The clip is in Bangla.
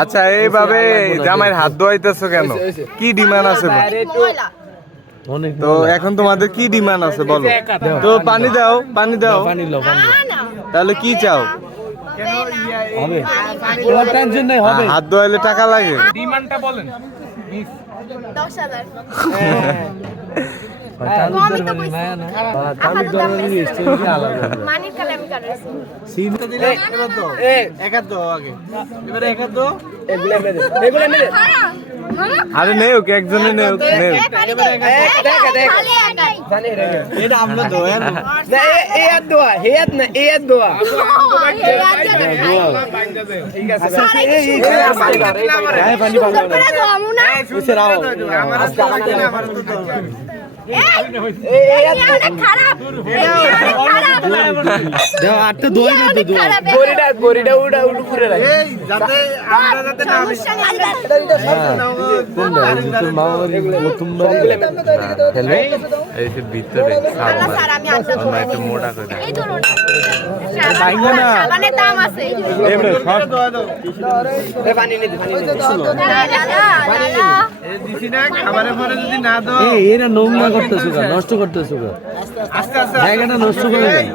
আচ্ছা, এইভাবে জামাইয়ের হাত ধোয়াইতেছো কেন? কি ডিমান্ড আছে? তো এখন তোমাদের কি ডিমান্ড আছে বলো? তো পানি দাও, পানি দাও। তাহলে কি চাও? হাত ধোয়াইলে টাকা লাগে। ডিমান্ডটা বলেন। 10,000 আরে নেও, একজনে নেও। ভিতরে মোটা করে এরা নোংরা করতেছো, নষ্ট করতেছো, জায়গাটা নষ্ট করে দেয়।